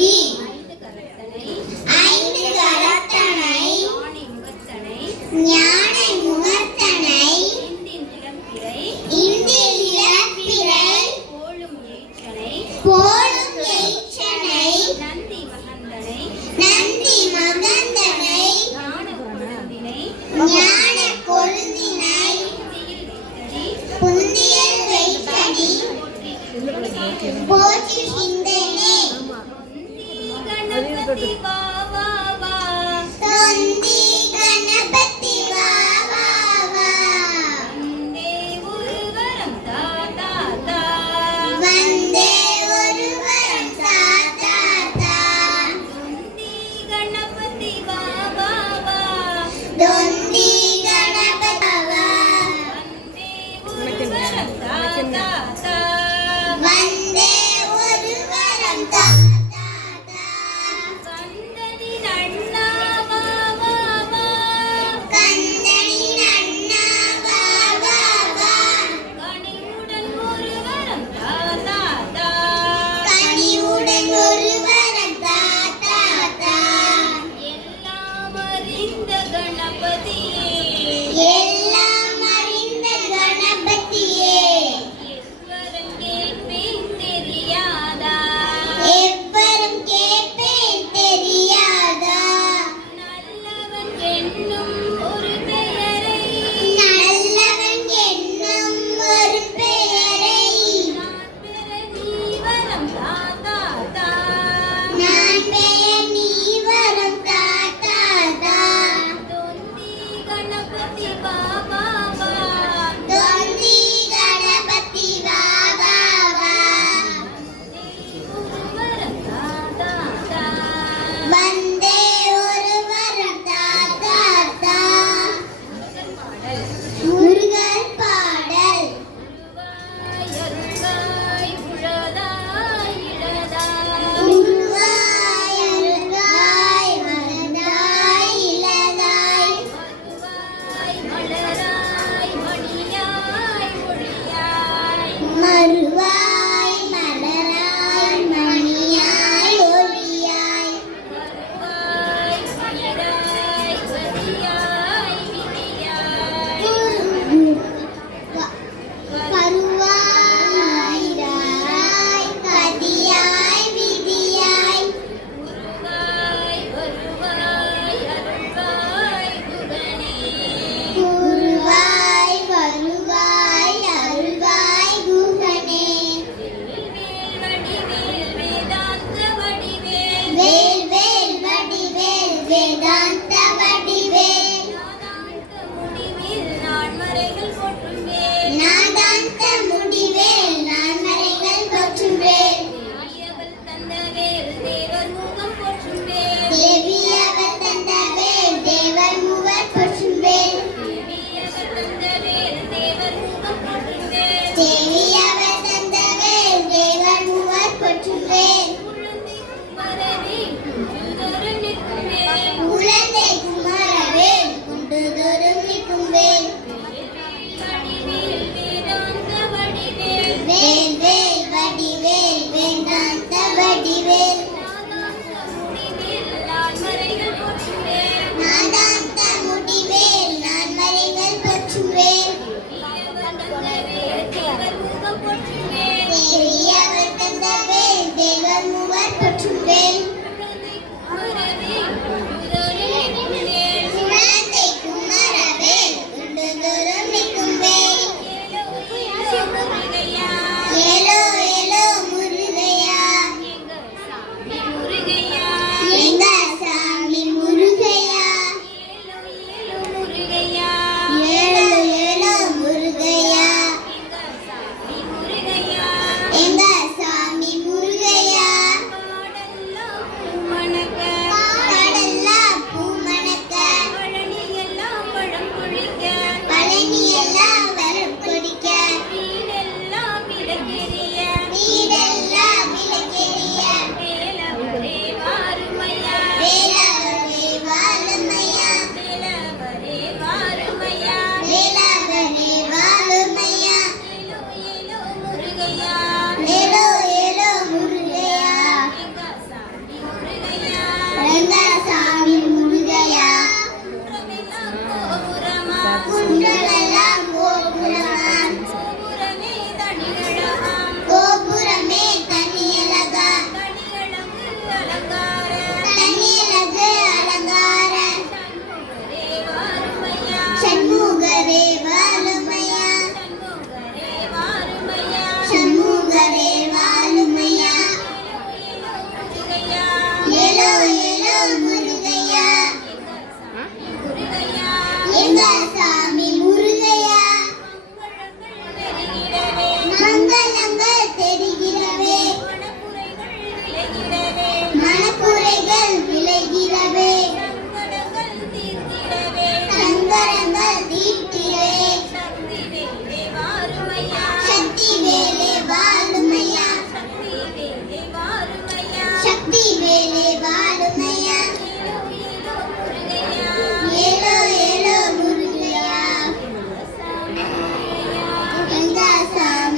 கணபதி ஐந்து கரத்தனை ஞானை முகத்தனை இந்தின் இளப்பிறை போலும் எய்ச்சனை நந்தி மகந்தனை ஞான கொழுந்தினை புந்தியில் வைத்தனி போற்றி சிந்தனை தொந்தி கணபதி வா வா வா வந்தே ஒரு வரம் தா தா தா தொந்தி கணபதி வா வந்தே ஒரு வரம் தா தா தா தீர்த்திடவே சங்கடங்கள் தீர்த்திடவே சங்கடங்கள் தீர்த்திடவே சக்தி வேலே வாருமையா சக்தி வேலே வாழுமையா சக்தி வேலே வாருமையா சக்தி வேலே வாழுமையா ஏலோ ஏலோ முருகையா ஏலோ ஏலோ முருகையா சாமியா எங்க சாமி